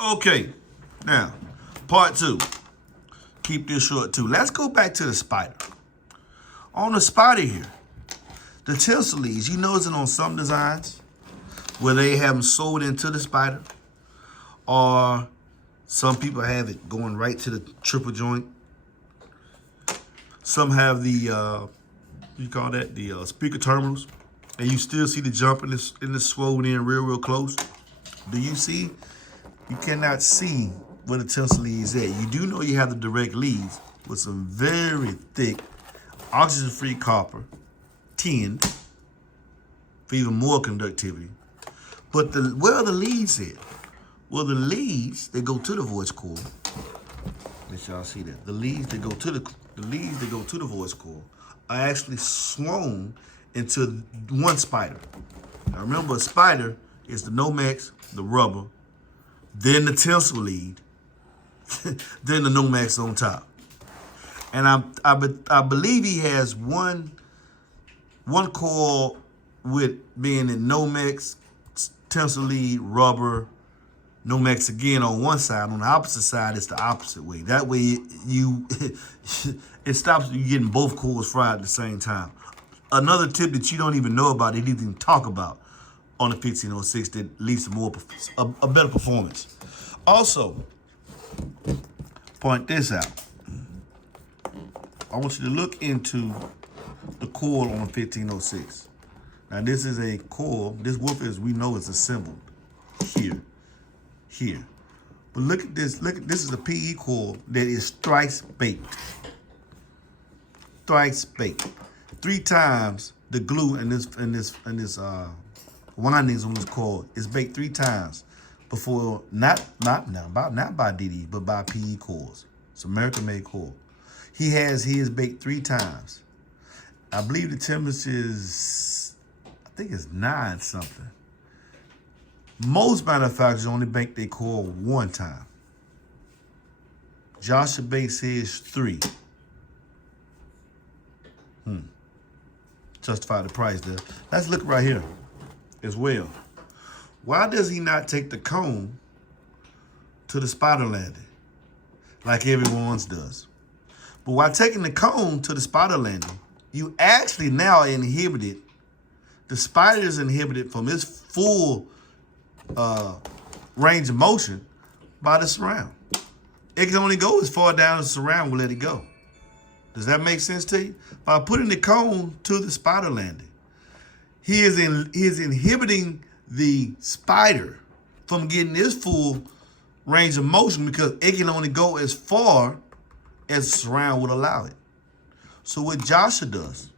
Okay, now, part two. Keep this short too. Let's go back to the spider. On the spider here, the tinsel leads, you notice it on some designs where they have them sewed into the spider, or some people have it going right to the triple joint. Some have the, you call that, the speaker terminals, and you still see the jump in this swollen in real close. Do you see? You cannot see where the tinsel lead is at. You do know you have the direct leads with some very thick oxygen-free copper tinned for even more conductivity. But where are the leads at? Well, the leads that go to the voice coil. Let y'all see that. The leads that go to the voice coil are actually sewn into one spider. Now remember, a spider is the Nomex, the rubber, then the tinsel lead, then the Nomex on top. And I believe he has one coil with being in Nomex, tinsel lead, rubber, Nomex again on one side. On the opposite side, it's the opposite way. That way, it stops you getting both coils fried at the same time. Another tip that you don't even know about, they didn't even talk about on the 1506 that leads to a better performance. Also, point this out. I want you to look into the coil on the 1506. Now this is a coil. This woofer, as we know, is assembled here. But look at this. This is a PE coil that is thrice baked. Thrice baked. 3 times the glue in this windings on this coil is baked 3 times before not by DD, but by PE coils. It's American-made coil. He has his baked 3 times. I believe the temperature is, I think it's 9 something. Most manufacturers only bake their coil 1 time. Joshua bakes his 3. Justify the price there. Let's look right here as well. Why does he not take the cone to the spider landing like everyone's does? But while taking the cone to the spider landing, you actually now inhibited, the spider is inhibited from its full range of motion by the surround. It can only go as far down as the surround will let it go. Does that make sense to you? By putting the cone to the spider landing, he is inhibiting the spider from getting its full range of motion because it can only go as far as the surround would allow it. So what Joshua does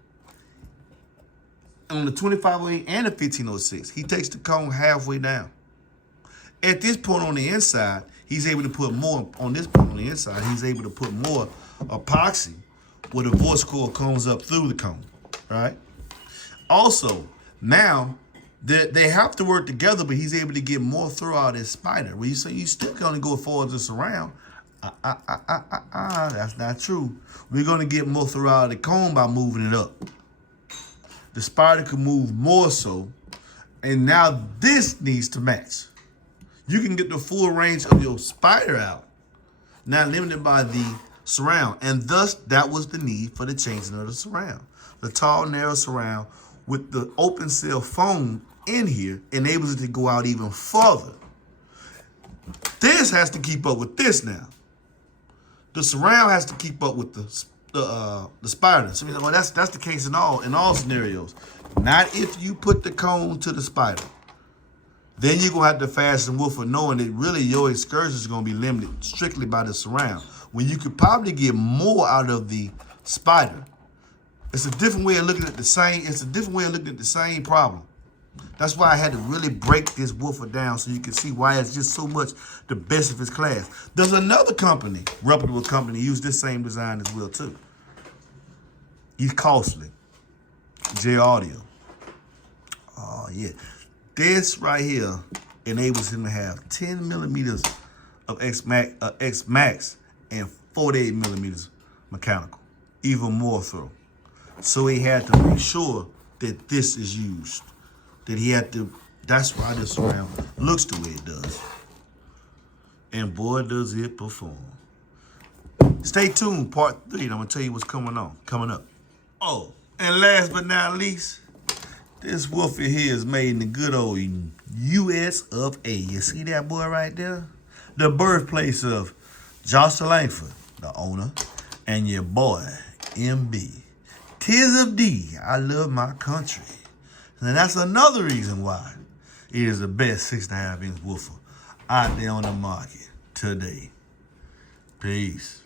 on the 2508 and the 1506, he takes the cone halfway down. At this point on the inside, he's able to put more, on this point on the inside, he's able to put more epoxy where the voice coil comes up through the cone, right? Also, now, they have to work together, but he's able to get more throw out of his spider. Well, you say you still can only go as far as the surround. That's not true. We're going to get more throw out of the cone by moving it up. The spider can move more so, and now this needs to match. You can get the full range of your spider out, not limited by the surround, and thus that was the need for the changing of the surround. The tall, narrow surround with the open cell foam in here enables it to go out even further. This has to keep up with this now. The surround has to keep up with the spider. So well, that's the case in all scenarios. Not if you put the cone to the spider. Then you're gonna have to fasten woofer knowing that really your excursions are gonna be limited strictly by the surround. When you could probably get more out of the spider. It's a different way of looking at the same problem. That's why I had to really break this woofer down so you can see why it's just so much the best of its class. There's another company, reputable company, use this same design as well too. He's costly. J Audio. Oh yeah. This right here enables him to have 10 millimeters of X Max and 48 millimeters mechanical, even more throw. So he had to make sure that this is used. That he had to, that's why this surround looks the way it does. And boy, does it perform. Stay tuned, part 3. And I'm going to tell you what's coming up. Oh, and last but not least, this woofer here is made in the good old U.S. of A. You see that boy right there? The birthplace of Joshua Langford, the owner, and your boy, MB. Tis of D, I love my country. And that's another reason why it is the best 6.5-inch woofer out there on the market today. Peace.